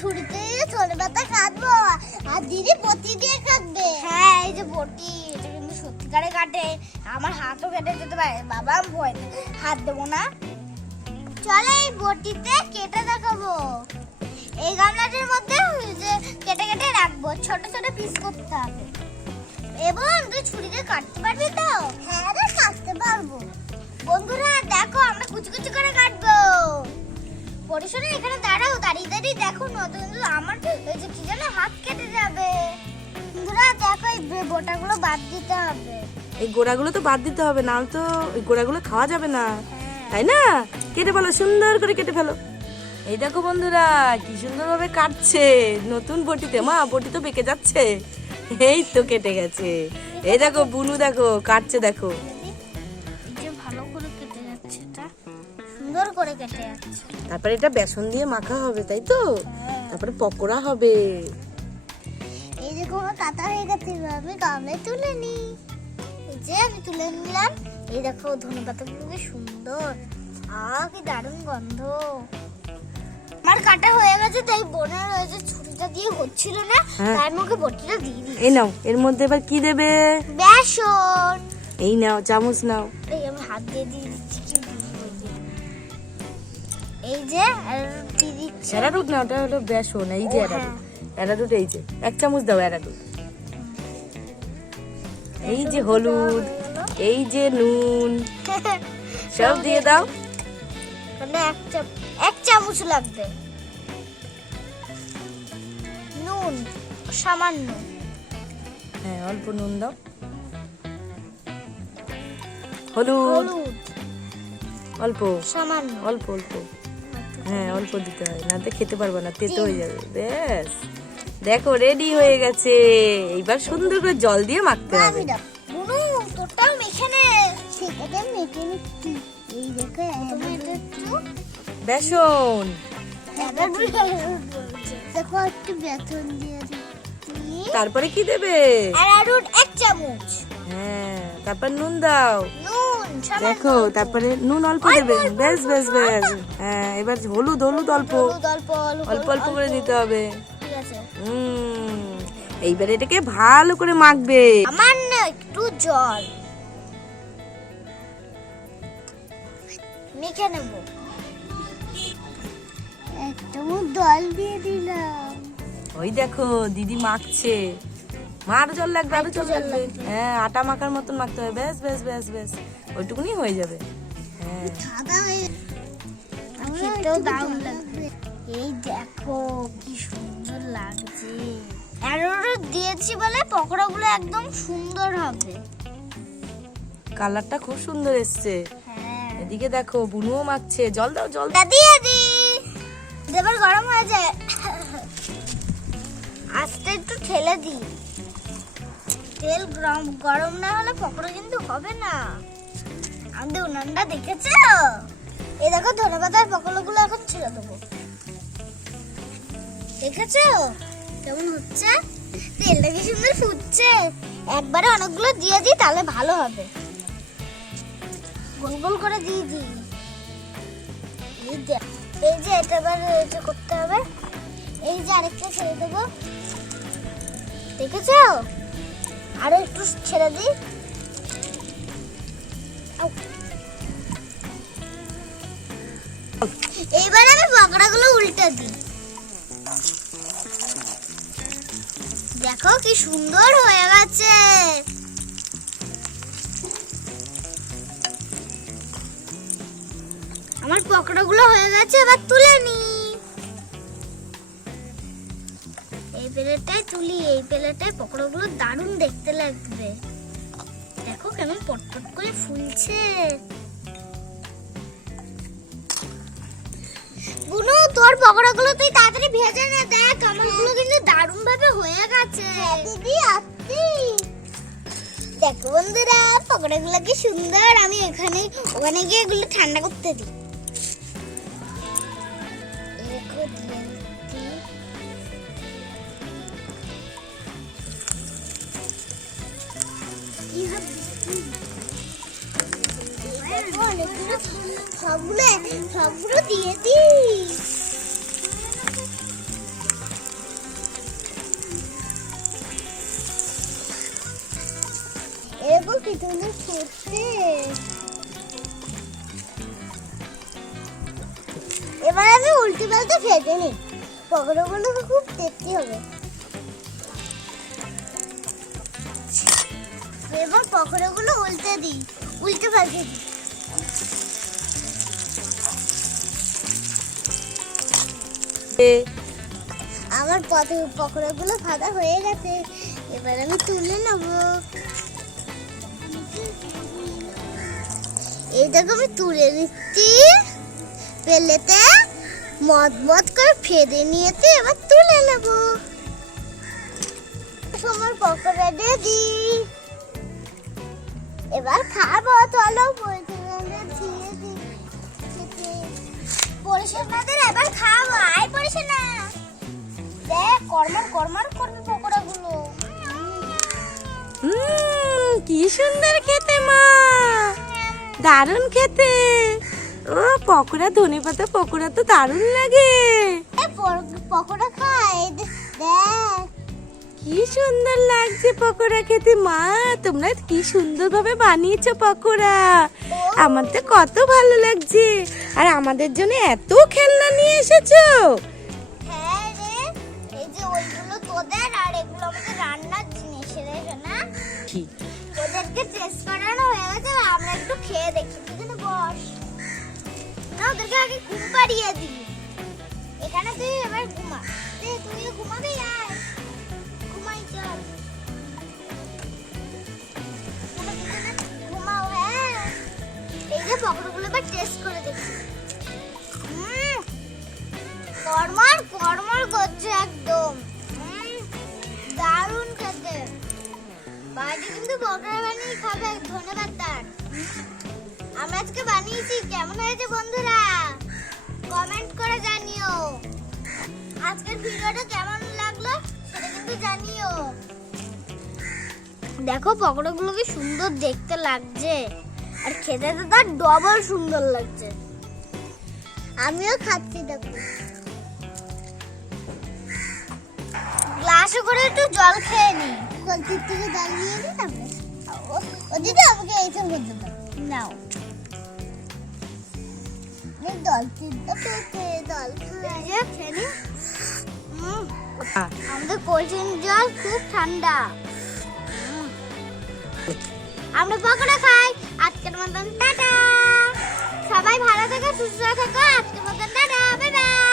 ছুরিতে ধনে পাতা কাটবো আর দিদি বটি দিয়ে কাটবে হ্যাঁ এই যে বটি এটা কিন্তু সত্যিকারে কাটে আমার হাতও কেটে যেতে পারে বাবা ভয় হাত দেবো না চলে এই বটিতে কেটে দেখাবো এই গামলাটির মধ্যে যে কেটে কেটে রাখব ছোট ছোট পিস করতে হবে এবং তুই ছুরিতে কাটতে পারবি তো হ্যাঁ রে কাটতে পারব বন্ধুরা দেখো আমরা কুচি কুচি করে কাটবো পরিসরে এখানে দাঁড়াও দাঁড়িয়ে দাঁড়িয়ে দেখো নয়তো কিন্তু আমার ওই যে কি যেন হাত কেটে যাবে। বন্ধুরা দেখো এই বোটাগুলো বাদ দিতে হবে। এই গোড়াগুলো তো বাদ দিতে হবে না তো ওই গোড়াগুলো খাওয়া যাবে না। হ্যাঁ। তাই না? কেটে ফেলো সুন্দর করে কেটে ফেলো। এই দেখো বন্ধুরা কি সুন্দরভাবে কাটছে। নতুন বটিতে মা বটি তো বেঁকে যাচ্ছে। এই তো কেটে গেছে। এই দেখো বুনু দেখো কাটছে দেখো। সুন্দর করে কেটে যাচ্ছে তারপরে এটা বেসন দিয়ে মাখা হবে তাই তো? তারপরে পকোড়া হবে। এই যে কোনো কাটা হয়ে গেছে আমি গামলায় তুলে নি এই যে আমি তুলে নিলাম। এই দেখো ধনে পাতাগুলো কি সুন্দর। আ কি দারুণ গন্ধ। আমার কাটা হয়ে গেছে তাই বোনের যে ছুরিটা দিয়ে হচ্ছিল না হ্যাঁ। তার মুখে বটিটা দিয়ে দিই এই নাও এর মধ্যে এবার কি দেবে? বেসন। এই নাও চামচ নাও। এই আমি হাত দিয়ে দিয়ে দিচ্ছি। এই যে অ্যারারুট না ওটা হলো বেসন এই যে অ্যারারুট। অ্যারারুট এই যে এক চামচ দাও অ্যারারুট। এই যে হলুদ এই যে নুন সব দিয়ে দাও। মানে এক চাম- এক চামচ লাগবে। নুন সামান্য। হ্যাঁ অল্প নুন দাও। হলুদ। হলুদ। অল্প। সামান্য। অল্প অল্প। হ্যাঁ অল্প দিতে হয় না তো খেতে পারবে না তেতো হয়ে যাবে ব্যাস। দেখো রেডি হয়ে গেছে। এইবার সুন্দর করে জল দিয়ে মাখতে হবে। বেসন। তারপরে কি দেবে? এক চামচ। হ্যাঁ তারপর নুন দাও। নুন দেখো তারপরে নুন অল্প দেবে বেশ বেশ বেশ। হ্যাঁ এবার হলুদ হলুদ অল্প। অল্প অল্প করে দিতে হবে। হুম এইবার এটাকে ভালো করে মাখবে। সামান্য একটু জল। মেখে নেব। একটু জল দিয়ে দিলাম। ওই দেখো দিদি মাখছে। মার জল লাগবে আরও জল লাগবে। হ্যাঁ আটা মাখার মতন মাখতে হবে। বেশ বেশ বেশ বেশ। ওইটুকুনি হয়ে যাবে। হ্যাঁ। হয়ে এই দেখো কি সুন্দর লাগছে। অ্যারোরুট দিয়েছি বলে পকোড়াগুলো একদম সুন্দর হবে। কালারটা খুব সুন্দর এসছে। হ্যাঁ। এদিকে দেখো বুনুও মাখছে। জল দাও জল। দাও দাদি দাদি। এবার গরম হয়ে যায়। আস্তে একটু ঠেলে দিই। তেল গরম গরম না হলে পকোড়া কিন্তু হবে না। আমাদের উনানটা দেখেছ? এই দেখো ধনে পাতার পকোড়াগুলো এখন ছেড়ে দেবো। দেখেছ? কেমন হচ্ছে? তেলটা কি সুন্দর ফুটছে? একবারে অনেকগুলো দিয়ে দিই, তাহলে ভালো হবে। গোল গোল করে দিয়ে দিই। এই যে এটা এবার এটা করতে হবে। এই যে আরেকটা ছেড়ে দেবো। দেখেছ? আরও একটু ছেড়ে দিই। এইবার আমি পকোড়াগুলো উল্টে দিই। দেখো কি সুন্দর হয়ে গেছে। আমার পকোড়াগুলো হয়ে গেছে, এবার তুলে নি এই প্লেটটাই তুলি, এই প্লেটটাই পকোড়াগুলো দারুণ দেখতে লাগবে। কেমন পটপট করে ফুলছে? বুনু তোর পকোড়াগুলো তুই তাড়াতাড়ি ভেজে নে, দেখ, আমারগুলো কিন্তু দারুণ ভাবে হয়ে গেছে। দিদি আসছি দেখো বন্ধুরা, পকোড়াগুলো কি সুন্দর। আমি এখানে, ওখানে গিয়ে এগুলো ঠান্ডা করতে দিই। দিয়ে দিই। এবার আমি উল্টি পাল্টে ফেটে নি পকোড়াগুলো খুব টেস্টি হবে। এবার পকোড়াগুলো উল্টে দিই, উল্টে ফেলতে দিই। আমার পথে পকোড়াগুলো ভাজা হয়ে গেছে। এবার আমি তুলে নেব। এইটাকে আমি তুলে নিচ্ছি। পেলেতে মদ মদ করে ফেদে নিয়েছি, এবার তুলে নেব। সময় পকোড়া দিয়ে দিই এবার খাব, চলো পরিষ্কার পরিষ্কার এবার খাব আয় পরিষ্কার দেখ কর্মর কর্মর করবে পকোড়াগুলো। উম, কি সুন্দর খেতে মা। দারুণ খেতে। ও পকোড়া ধনে পাতা পকোড়া তো দারুণ লাগে। পকোড়া দে- দেখ। কি সুন্দর লাগছে পকোড়া খেতে মা। তোমরা কি সুন্দর ভাবে বানিয়েছো পকোড়া। আমার তো কত ভালো লাগছে। আর আমাদের জন্য এত খেলনা নিয়ে এসেছ। হ্যাঁ আর ওদেরকে টেস্ট করানো হয়ে গেছে আমরা একটু খেয়ে দেখি এখানে বস? না ওদেরকে আগে ঘুম পাড়িয়ে দিই। এখানে তুই এবার ঘুমা। তুই ঘুমাবি আয়। পকোড়াগুলো এবার টেস্ট কিন্তু পকোড়া বানিয়ে খাবে ধন্যবাদ তার আজকে বানিয়েছি কেমন হয়েছে বন্ধুরা কমেন্ট করে জানিও। আজকের ভিডিওটা কেমন লাগল সেটা কিন্তু জানিও। দেখো পকোড়াগুলো কি সুন্দর দেখতে লাগছে। আর খেতে তো তার ডবল সুন্দর লাগছে। আমিও খাচ্ছি দেখো। গ্লাসে করে একটু জল খেয়ে নি কলসির থেকে জল নিয়ে নি তারপরে ওদিকে আমাকে এই সব করতে নাও জল চিন্তা পেতে জল নি। আমাদের কোল্ড জল খুব ঠান্ডা। আমরা পকোড়া খাই। আজকের মতন, টাটা। সবাই ভালো থেকো, সুস্থ থেকো। আজকের মতন, টাটা বাই বাই